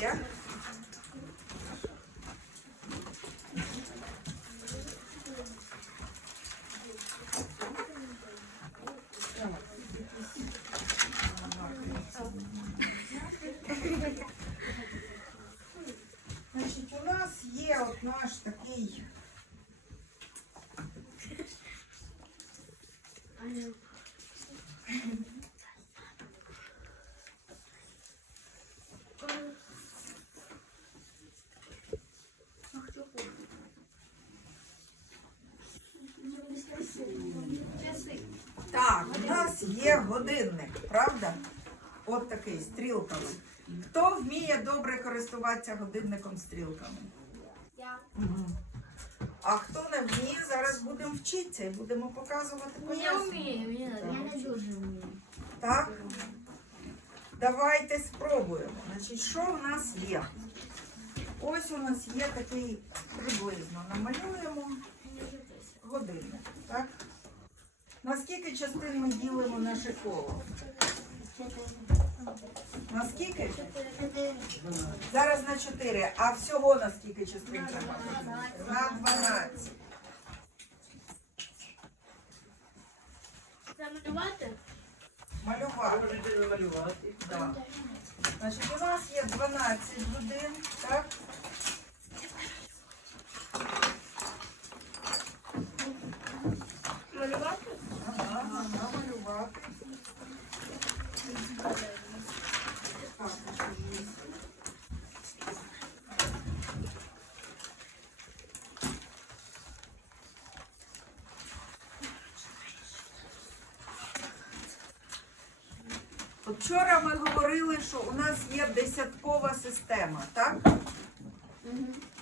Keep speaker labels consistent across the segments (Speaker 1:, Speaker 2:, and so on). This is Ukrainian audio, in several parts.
Speaker 1: є. Значить, у нас є от наш такий Так, у нас є годинник, правда? От такий стрілками. Хто вміє добре користуватися годинником стрілками?
Speaker 2: Я.
Speaker 1: А хто не вміє, зараз будемо вчитися і будемо показувати
Speaker 2: Я вмію, я не дуже вмію.
Speaker 1: Так? Давайте спробуємо. Значить, що у нас є? Ось у нас є такий приблизно. Намалюємо годинник. Так? На скільки частин ми ділимо наше коло? На скільки? Зараз на 4. А всього на скільки частин треба? На 12.
Speaker 2: Замалювати?
Speaker 1: Малювати.
Speaker 3: Можете намалювати.
Speaker 1: Значить, у нас є 12 годин, так?
Speaker 2: Малювати?
Speaker 1: Ага, ага, малювати. Так, що є? От Вчора ми говорили, що у нас є десяткова система, так?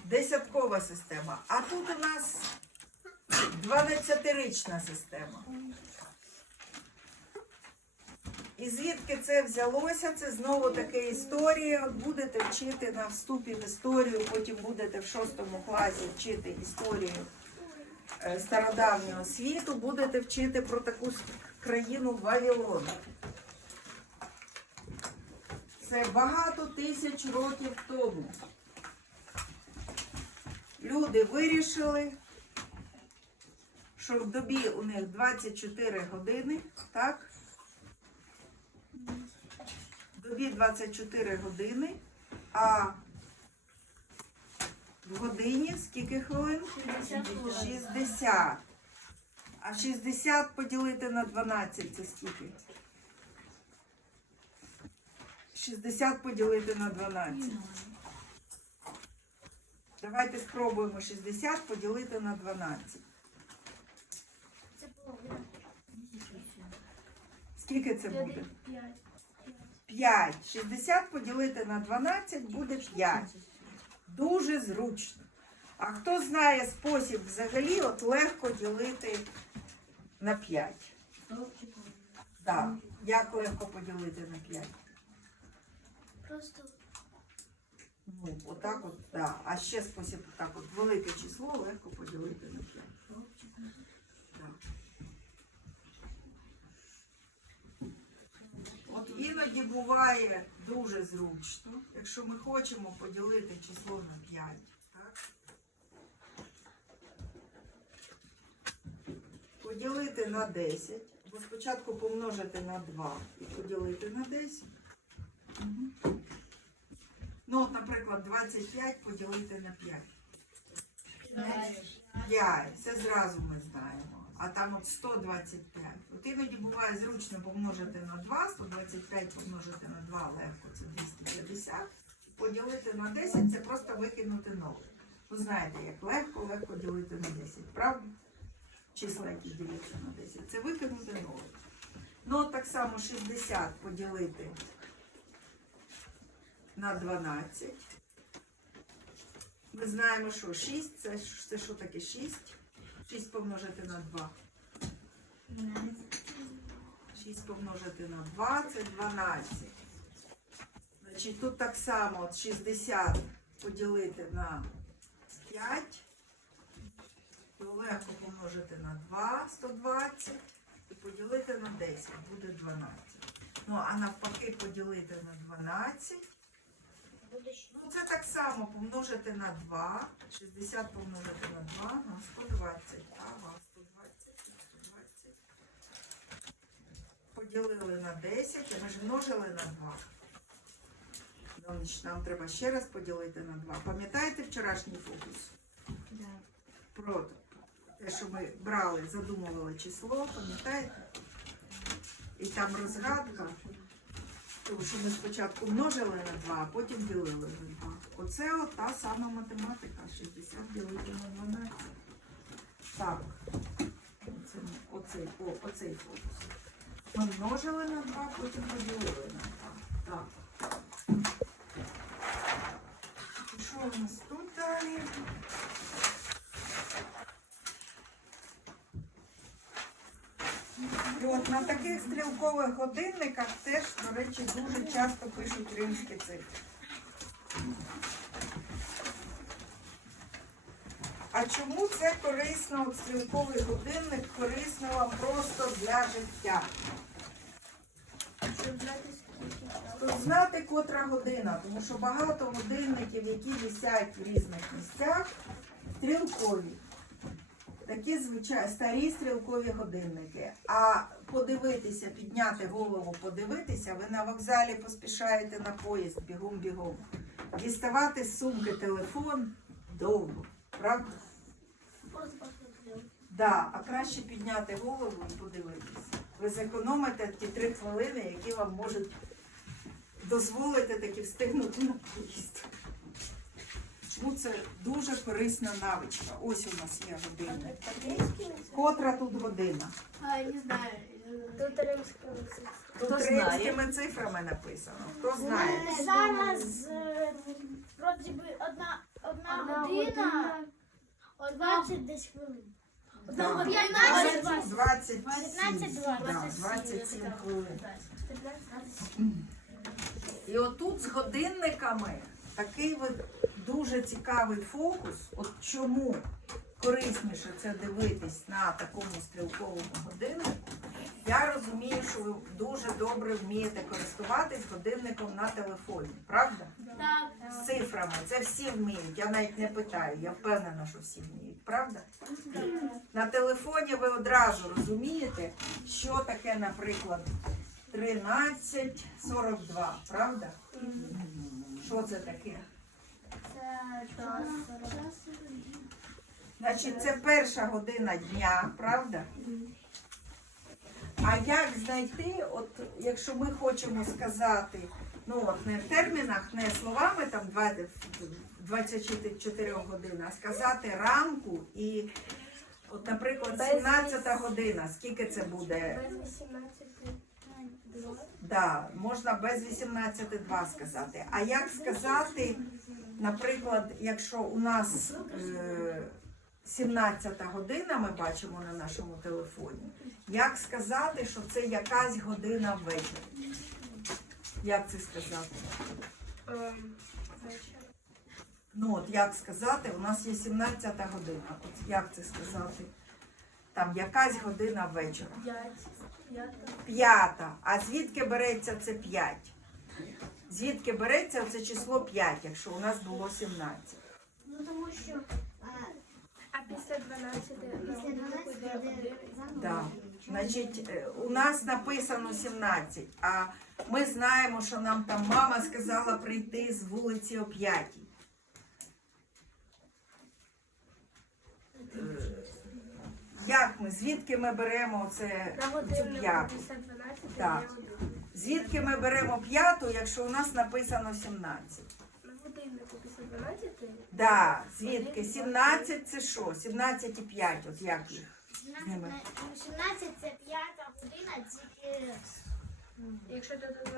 Speaker 1: Десяткова система. А тут у нас 12-річна система. І звідки це взялося? Це знову таке історія. Будете вчити на вступі в історію, потім будете в шостому класі вчити історію е, стародавнього світу, будете вчити про таку країну Вавилон. Це багато тисяч років тому. Люди вирішили, що в добі у них 24 години, так? В добі 24 години, а в годині скільки хвилин?
Speaker 2: 60
Speaker 1: 60. А 60 поділити на 12 це скільки? 60 поділити на 12. Давайте спробуємо 60 поділити на 12.
Speaker 2: Це половина.
Speaker 1: Скільки це буде? 5. 60 поділити на 12 буде 5. Дуже зручно. А хто знає спосіб взагалі, от легко ділити на 5. Так. Як легко поділити на 5?
Speaker 2: Просто
Speaker 1: Ну, отак от, так. А ще спосіб так от велике число легко поділити на 5. Так. От іноді буває дуже зручно, якщо ми хочемо поділити число на 5. Так? Поділити на 10, бо спочатку помножити на 2 і поділити на 10. Ну, от, наприклад, 25 поділити на 5. 5. Це зразу ми знаємо. А там от 125. От іноді буває зручно помножити на 2, 125 помножити на 2 легко, це 250. Поділити на 10 це просто викинути нове. Ви знаєте, як легко, легко ділити на 10, правда? Числа, які діляться на 10. Це викинути нове. Ну, от так само 60 поділити на 12. Ми знаємо, що 6 це, це що таке 6? 6 помножити на 2. 6 помножити на 2 це 12. Значить, тут так само от 60 поділити на 5. То легко помножити на 2, 120. І поділити на 10 буде 12. Ну, а навпаки поділити на 12
Speaker 2: Буде ще.
Speaker 1: Ну, це так само помножити на 2. 60 помножити на 2 на 120. Ага, 120, 120. Поділили на 10, а ми ж множили на 2. Донич, нам треба ще раз поділити на 2. Пам'ятаєте вчорашній фокус?
Speaker 2: Да.
Speaker 1: Про те, що ми брали, задумували число, пам'ятаєте? І там розгадка. Тому що ми спочатку множили на 2, а потім ділили на 2. Оце от та сама математика. 60 ділити на 12. Так. Оце, оцей, о, оцей фокус. Ми множили на 2, потім поділили на 2. Так. І що у нас тут далі? І от на таких стрілкових годинниках теж, до речі, дуже часто пишуть римські цифри. А чому це корисно, от стрілковий годинник корисно вам просто для життя?
Speaker 2: Щоб знати.
Speaker 1: Щоб знати, котра година, тому що багато годинників, які висять в різних місцях, стрілкові. Такі звичайні старі стрілкові годинники. А подивитися, підняти голову, подивитися, ви на вокзалі поспішаєте на поїзд бігом-бігом. Діставати з сумки телефон довго, правда? Да, а краще підняти голову і подивитися. Ви зекономите ті три хвилини, які вам можуть дозволити таки встигнути на поїзд. Це дуже корисна навичка? Ось у нас є годинник. Котра тут година?
Speaker 2: А, не знаю. Тут римська
Speaker 1: Тут римськими цифрами написано. Хто знає?
Speaker 4: Зараз е, вроді би одна, одна,
Speaker 2: Одна
Speaker 4: година,
Speaker 2: година,
Speaker 4: 20 десь хвилин.
Speaker 1: Да.
Speaker 4: година,
Speaker 1: 20, 27,
Speaker 4: 15,
Speaker 1: да, 27 хвилин. І отут з годинниками такий от дуже цікавий фокус. От чому корисніше це дивитись на такому стрілковому годиннику. Я розумію, що ви дуже добре вмієте користуватись годинником на телефоні, правда?
Speaker 4: Так.
Speaker 1: З цифрами. Це всі вміють. Я навіть не питаю, я впевнена, що всі вміють, правда? На телефоні ви одразу розумієте, що таке, наприклад, 13.42, правда? Що це таке? Значить, це перша година дня, правда? А як знайти, от якщо ми хочемо сказати, ну от не в термінах, не словами там 24 годин, а сказати ранку і, от, наприклад, 17 година, скільки це буде?
Speaker 2: Без 18 два.
Speaker 1: Да, можна без 18.2 сказати. А як сказати, наприклад, якщо у нас е, 17 година, ми бачимо на нашому телефоні, як сказати, що це якась година ввечері? Як це сказати? Ну от як сказати, у нас є 17 година. От як це сказати? Там якась година вечора.
Speaker 2: П'ята.
Speaker 1: П'ята. А звідки береться це 5? Звідки береться це число 5, якщо у нас було 17?
Speaker 4: Ну тому що
Speaker 2: А після 12
Speaker 4: після 12 годин
Speaker 1: Да. Значить, е, у нас написано 17, а ми знаємо, що нам там мама сказала прийти з вулиці о 5. Як ми? Звідки ми беремо це, цю п'яту?
Speaker 2: 12
Speaker 1: Так. Звідки ми беремо п'яту, якщо у нас написано 17?
Speaker 2: На годиннику після 12
Speaker 1: Да, звідки? 17 це що? 17 і 5, от як їх?
Speaker 4: 17, 17 це п'ята година, тільки
Speaker 2: Якщо до 12.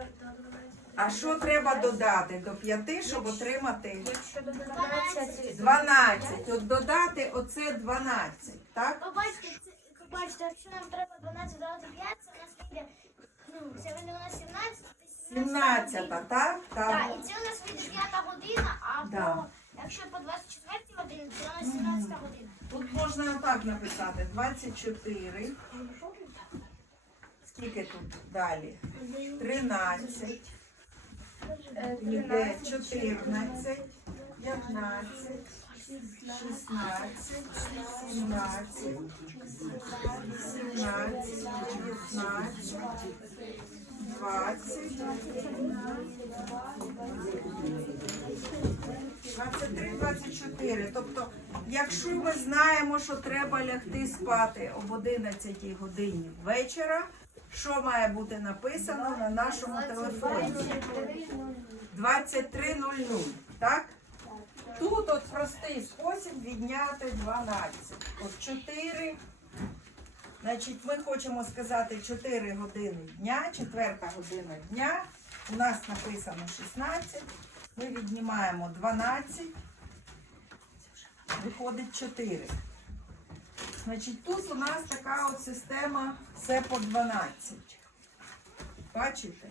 Speaker 1: А що треба додати до 5, щоб отримати
Speaker 2: Якщо до 12.
Speaker 1: 12? От додати оце 12, так?
Speaker 4: це, побачите, якщо нам треба 12 додати 5, це у нас вийде, ну, це вийде у нас 17, це
Speaker 1: 17, так?
Speaker 4: Так,
Speaker 1: Так.
Speaker 4: і це у нас вийде 5 година, а
Speaker 1: Да.
Speaker 4: по, якщо по 24 годині, це у нас 17 година.
Speaker 1: Тут можна отак написати. 24. Скільки тут далі? 13.
Speaker 2: Е,
Speaker 1: Йде
Speaker 2: 13,
Speaker 1: 14, 15, 16, 17, 18, 19, 20, 23, 24. Тобто, якщо ми знаємо, що треба лягти спати об 11 годині вечора, що має бути написано на нашому телефоні? 23.00, так? Простий спосіб відняти 12. От 4. Значить, ми хочемо сказати 4 години дня, четверта година дня. У нас написано 16. Ми віднімаємо 12. Виходить 4. Значить, тут у нас така от система все по 12. Бачите?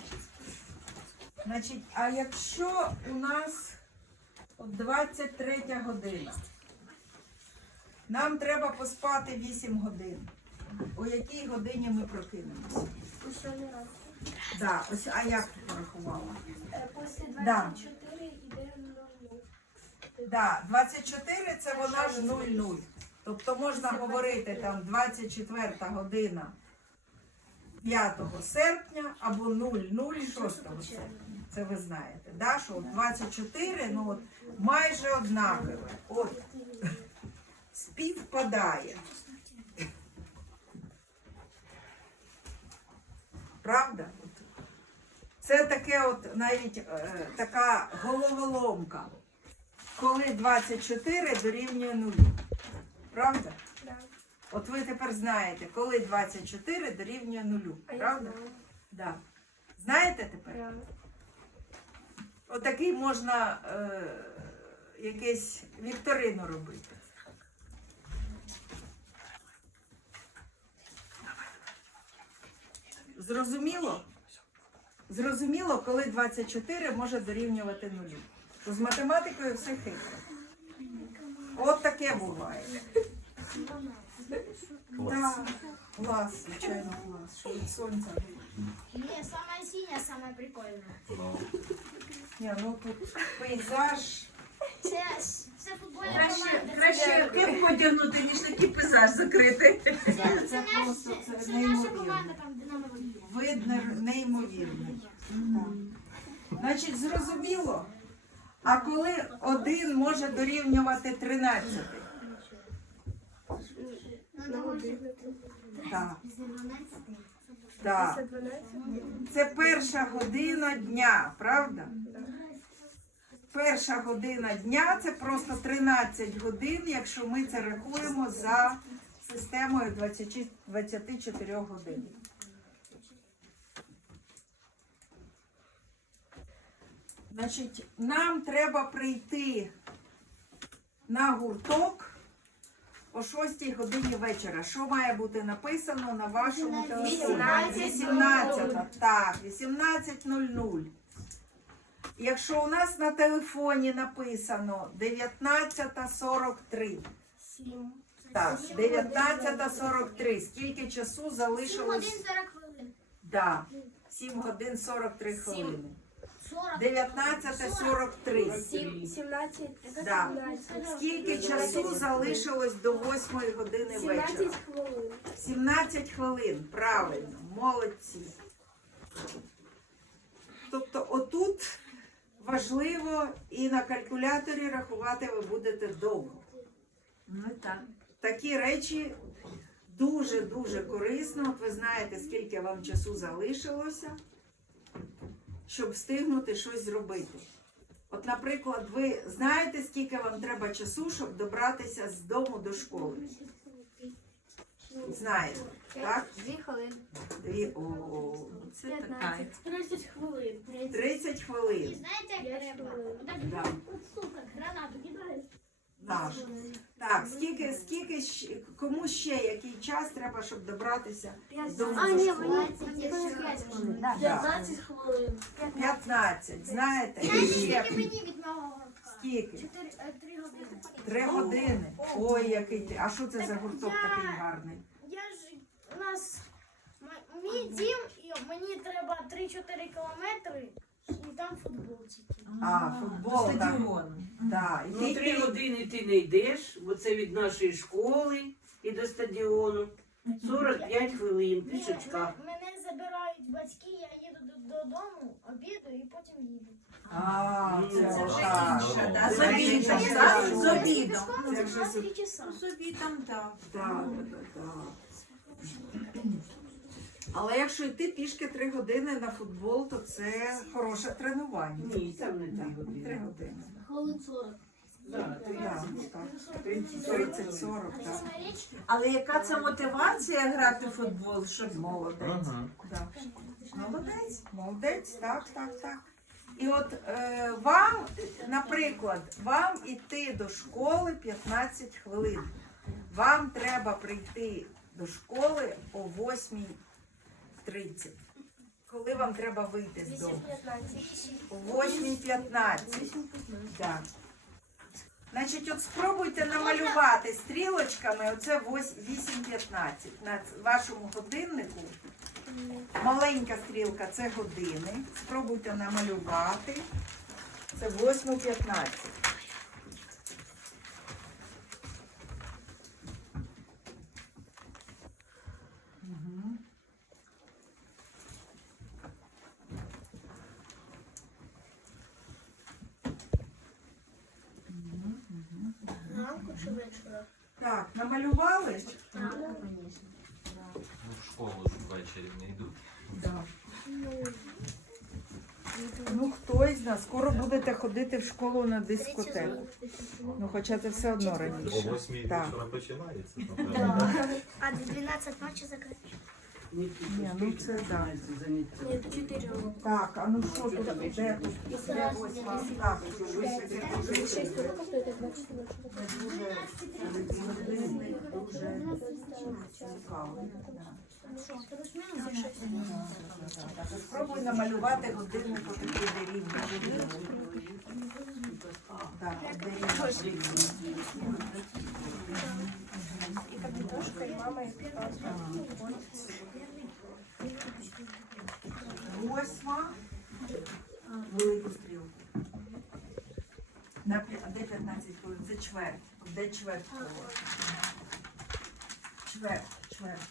Speaker 1: Значить, а якщо у нас 23 година, нам треба поспати 8 годин. У якій годині ми прокинемося? Да, ось, а як ти порахувала?
Speaker 2: Е, Після 24 йде 00.
Speaker 1: Да, 24 це вона ж 00. Тобто можна говорити там 24 година 5 серпня або 00 6 серпня. Це ви знаєте, да? що 24, ну от майже однакове. От співпадає. Правда? Це таке от навіть е, така головоломка. Коли 24 дорівнює 0. Правда?
Speaker 2: Да.
Speaker 1: От ви тепер знаєте, коли 24 дорівнює 0. Правда? Да. Знаєте тепер?
Speaker 2: Да.
Speaker 1: Отакий можна е, якесь вікторину робити. Зрозуміло? Зрозуміло, коли 24 може дорівнювати нулю. То з математикою все хитро. От таке буває. Так, клас, звичайно, клас. Що від сонця.
Speaker 4: Не, самая синяя, самая прикольная.
Speaker 1: Ні, ну тут пейзаж.
Speaker 4: Це, це футбольна
Speaker 3: Краще,
Speaker 4: команда.
Speaker 3: краще кепку одягнути, ніж такий пейзаж закрити.
Speaker 4: Це, це,
Speaker 1: Це
Speaker 4: це, наш,
Speaker 1: просто, це,
Speaker 4: це наша
Speaker 1: неймовірно.
Speaker 4: команда там Динамо Львів.
Speaker 1: Вид не- неймовірний. Так. Значить, зрозуміло. А коли один може дорівнювати 13?
Speaker 2: На годину.
Speaker 1: Так.
Speaker 2: Після
Speaker 1: Так. Це перша година дня, правда? Перша година дня це просто 13 годин, якщо ми це рахуємо за системою 24 годин. Значить, нам треба прийти на гурток о 6 годині вечора. Що має бути написано на вашому телефоні?
Speaker 2: 18:00.
Speaker 1: Так, 18.00. Якщо у нас на телефоні написано 19.43. Так, 19.43. Скільки часу залишилось?
Speaker 4: 7 годин 40 хвилин.
Speaker 1: Да, 7 годин 43 хвилини.
Speaker 4: 40.
Speaker 1: 19.43.
Speaker 2: 17.
Speaker 1: Да.
Speaker 2: 17.
Speaker 1: Скільки часу залишилось до 8 години
Speaker 2: 17 хвилин.
Speaker 1: 17 хвилин. Правильно, молодці. Тобто отут важливо і на калькуляторі рахувати ви будете довго.
Speaker 3: Ну так.
Speaker 1: Такі речі дуже-дуже корисно. От ви знаєте, скільки вам часу залишилося, щоб встигнути щось зробити. От, наприклад, ви знаєте, скільки вам треба часу, щоб добратися з дому до школи? Знаєте, так?
Speaker 2: 2 хвилини.
Speaker 1: Дві, о,
Speaker 3: Це така.
Speaker 2: 15. 30 хвилин.
Speaker 1: 30
Speaker 4: І знаєте, як треба?
Speaker 2: хвилин.
Speaker 4: Отак,
Speaker 1: Да.
Speaker 4: от сука, гранату кидаєш.
Speaker 1: Наш. Так, скільки, скільки кому ще який час треба, щоб добратися дому
Speaker 2: А, ні, мені
Speaker 4: Це 5 хвилин.
Speaker 1: Да.
Speaker 2: 15 хвилин.
Speaker 1: 15. Знаєте, ще
Speaker 4: мені від мого гуртка?
Speaker 1: скільки?
Speaker 4: 4, 3 години.
Speaker 1: Три години. Ой, який ти. А що це за гурток такий гарний?
Speaker 4: Я ж у нас м- мій дім, і мені треба 3-4 кілометри, І там футболчики.
Speaker 1: А, футбол,
Speaker 3: До
Speaker 1: так.
Speaker 3: стадіону.
Speaker 1: Да. І
Speaker 5: Ну,
Speaker 1: ти,
Speaker 5: три години ти не йдеш, бо це від нашої школи і до стадіону. 45 хвилин,
Speaker 4: Ні,
Speaker 5: пішечка.
Speaker 4: м- Мене забирають батьки, я їду до- додому, обіду і потім їду.
Speaker 1: А,
Speaker 5: Ну,
Speaker 1: це,
Speaker 5: це
Speaker 3: вже
Speaker 1: так.
Speaker 3: інше, да, з
Speaker 1: вже
Speaker 3: обідом,
Speaker 1: інше.
Speaker 3: так,
Speaker 1: Так,
Speaker 3: з обідом.
Speaker 1: Це вже з-
Speaker 4: три часа.
Speaker 3: Собі там так.
Speaker 1: так, так. Але якщо йти пішки три години на футбол, то це хороше тренування.
Speaker 5: Ні, там не три
Speaker 1: Три
Speaker 5: години.
Speaker 1: години.
Speaker 2: Хвилин 40.
Speaker 5: Да,
Speaker 1: Да, так. 30-40, так.
Speaker 3: Але яка це мотивація грати в футбол? Щоб
Speaker 1: Молодець. Да. Молодець, молодець, так, так, так. І от е, вам, наприклад, вам іти до школи 15 хвилин. Вам треба прийти до школи о 8.30. Коли вам треба вийти з дому?
Speaker 4: 8.15.
Speaker 1: 8.15. Так. Значить, от спробуйте намалювати стрілочками оце 8.15 на вашому годиннику. Маленька стрілка це години. Спробуйте намалювати. Це 8.15. Так, намалювали?
Speaker 6: Ну, в школу ж ввечері не йдуть.
Speaker 1: Да. Ну, хтось з нас. Скоро будете ходити в школу на дискотеку. Ну, хоча це все одно
Speaker 6: О
Speaker 1: раніше.
Speaker 6: восьмій
Speaker 1: Так.
Speaker 6: вечора починається, напевно.
Speaker 4: А до 12 ночі закриють.
Speaker 1: Ні, ну це
Speaker 2: до 4 року.
Speaker 1: Так, а ну що тут? Де тут? Де восьма? Так,
Speaker 2: 6 років, то 20 років.
Speaker 1: дуже дуже цікаво. Спробуй намалювати годинник по такій деревні. Так, деревні.
Speaker 2: Капітошка, і мама, і папа.
Speaker 1: Восьма. Велику стрілку. На де 15 хвилин? Це чверть. Де чверть кола? Чверть, чверть.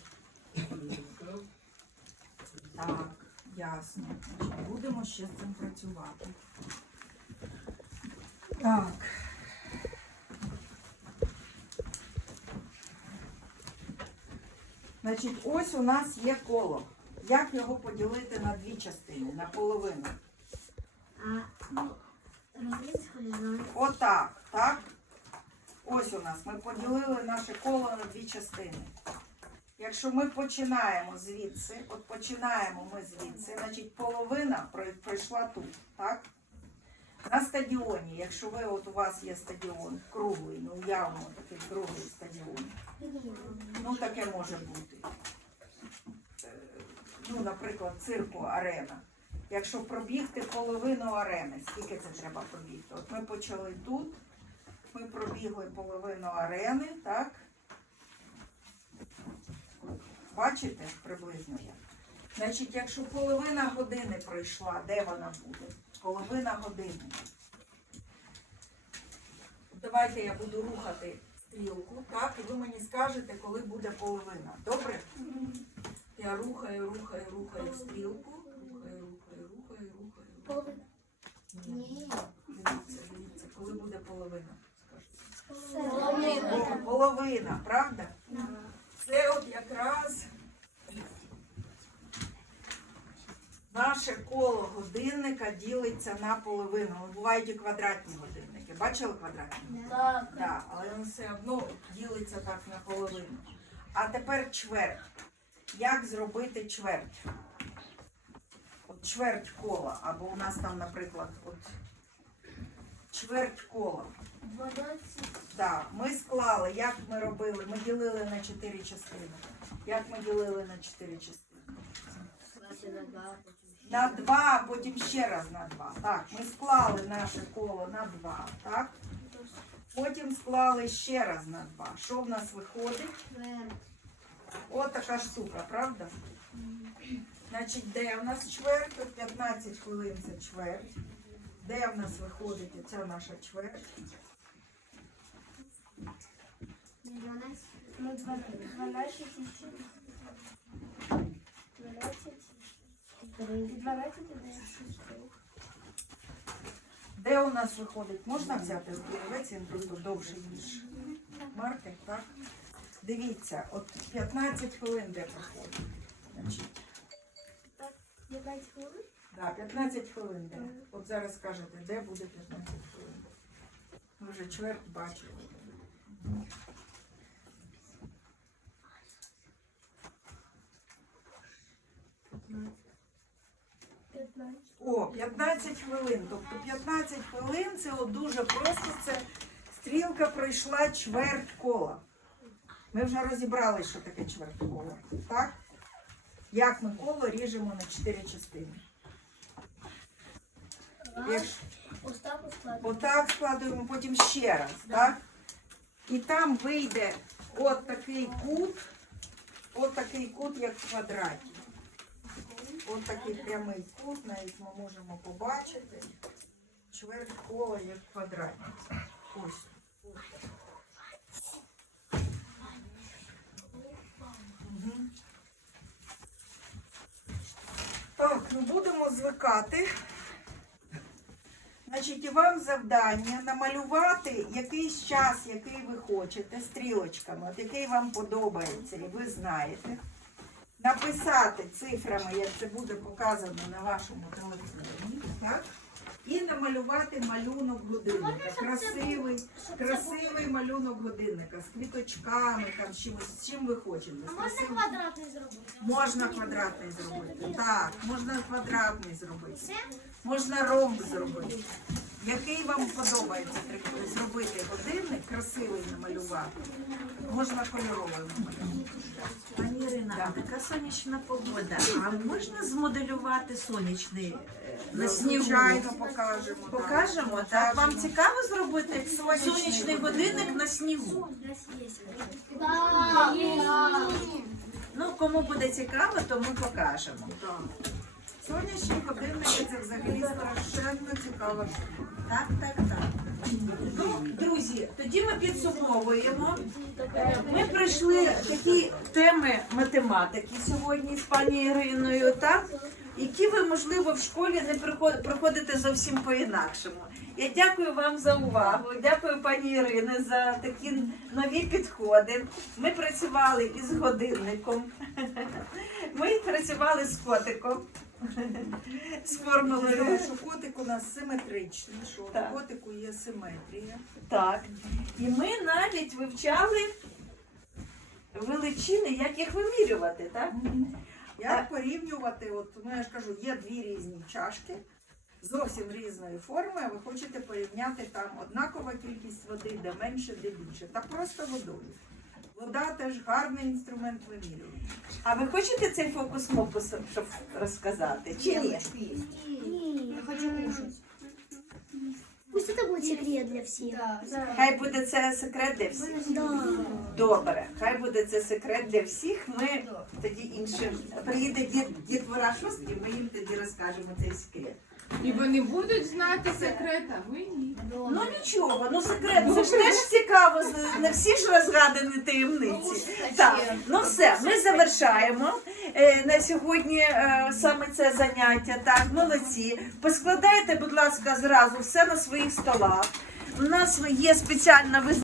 Speaker 1: Так, ясно. Будемо ще з цим працювати. Так. Значить, ось у нас є коло. Як його поділити на дві частини, на половину? Отак, так? Ось у нас ми поділили наше коло на дві частини. Якщо ми починаємо звідси, от починаємо ми звідси, значить половина пройшла тут, так? На стадіоні, якщо ви от у вас є стадіон круглий, ну уявно такий круглий стадіон. Ну таке може бути. Е, Ну, наприклад, цирку арена. Якщо пробігти половину арени, скільки це треба пробігти? От ми почали тут, ми пробігли половину арени, так? Бачите приблизно як? Значить, якщо половина години пройшла, де вона буде? Половина години. Давайте я буду рухати стрілку, так? І ви мені скажете, коли буде половина. Добре? Я рухаю, рухаю, рухаю стрілку. Рухаю, рухаю, рухаю, рухаю.
Speaker 2: Половина.
Speaker 1: Ні. Дивіться, дивіться, коли буде половина. Скажіть.
Speaker 2: Половина.
Speaker 1: Половина, правда? Це от якраз наше коло годинника ділиться на половину. Ну, Бувають і квадратні годинники. Бачили квадратні?
Speaker 2: Так.
Speaker 1: Так, але він все одно ділиться так на половину. А тепер чверть. Як зробити чверть? От чверть кола. Або у нас там, наприклад, от чверть кола.
Speaker 2: 12.
Speaker 1: Так, ми склали, як ми робили, ми ділили на чотири частини. Як ми ділили на чотири частини? На два, потім ще раз на два. Так, ми склали наше коло на два, так? Потім склали ще раз на два. Що в нас виходить? От така штука, правда? Значить, де в нас чверть? Тут 15 хвилин це чверть. Де в нас виходить оця наша чверть?
Speaker 2: Ну, 12 12 12. І 12
Speaker 1: Де у нас виходить? Можна взяти олівець, він просто довший, ніж маркер, так? Дивіться, от 15 хвилин де проходить. Значить,
Speaker 2: 15 хвилин?
Speaker 1: да, 15 хвилин де. От зараз скажете, де буде 15 хвилин. Ви вже чверть бачили.
Speaker 2: П'ятнадцять.
Speaker 1: О, 15 хвилин. Тобто 15 хвилин це от дуже просто. Це стрілка пройшла чверть кола. Ми вже розібрали, що таке чверть кола. Так? Як ми коло ріжемо на 4 частини. Якщо отак складуємо, потім ще раз, так? І там вийде от такий кут, от такий кут, як в квадраті. От такий прямий кут, навіть ми можемо побачити. Чверть кола як в квадраті. Ось. Так, ну будемо звикати. Значить, і вам завдання намалювати якийсь час, який ви хочете, стрілочками, от який вам подобається, і ви знаєте. Написати цифрами, як це буде показано на вашому телефоні, так? І намалювати малюнок годинника. Красивий, красивий малюнок годинника з квіточками, там, з чимось, з чим ви хочете. з
Speaker 4: можна
Speaker 1: красивим-
Speaker 4: квадратний зробити?
Speaker 1: Можна квадратний зробити. Так, можна квадратний зробити. Можна ромб зробити. Який вам подобається зробити годинник, красивий намалювати. Можна кольоровий намалювати.
Speaker 3: Пані Ірина, а така сонячна погода. А можна змоделювати сонячний е, на снігу?
Speaker 1: Звичайно, покажемо. так.
Speaker 3: Покажемо, так? Вам цікаво зробити
Speaker 1: Сонячний
Speaker 3: сонячний годинник на снігу?
Speaker 4: Да.
Speaker 3: Ну, кому буде цікаво, то ми покажемо.
Speaker 1: Так. Сонячні годинники це взагалі страшенно цікава штука.
Speaker 3: Так, так, так. Ну, друзі, тоді ми підсумовуємо. Ми пройшли такі теми математики сьогодні з пані Іриною, так? Які ви, можливо, в школі не проходите зовсім по-інакшому. Я дякую вам за увагу. Дякую пані Ірині за такі нові підходи. Ми працювали із годинником. Ми працювали з котиком. З формулою.
Speaker 1: Що котик у нас симетричний, що
Speaker 3: Так.
Speaker 1: у котику є симетрія.
Speaker 3: Так. І ми навіть вивчали величини, як їх вимірювати, так?
Speaker 1: Як порівнювати, от, ну я ж кажу, є дві різні чашки, зовсім різної форми, а ви хочете порівняти там однакова кількість води, де менше, де більше. Та просто водою. Вода теж гарний інструмент вимірювання.
Speaker 3: А ви хочете цей фокус мопус щоб розказати? Чи ні? Ні.
Speaker 4: Я хочу кушать. Пусть это будет секрет для всех.
Speaker 3: Хай буде це секрет для всіх.
Speaker 4: Да.
Speaker 3: Добре, хай буде це секрет для всіх. Ми тоді іншим приїде дід, дітвора шостки, ми їм тоді розкажемо цей секрет.
Speaker 7: І вони будуть знати секрет, а ви ні.
Speaker 3: Ну нічого, ну секрет, це ж теж цікаво, не всі ж розгадані таємниці. Так, ну все, ми завершаємо е, на сьогодні е, саме це заняття. Так, молодці. Поскладайте, будь ласка, зразу все на своїх столах. У нас є спеціальна виз-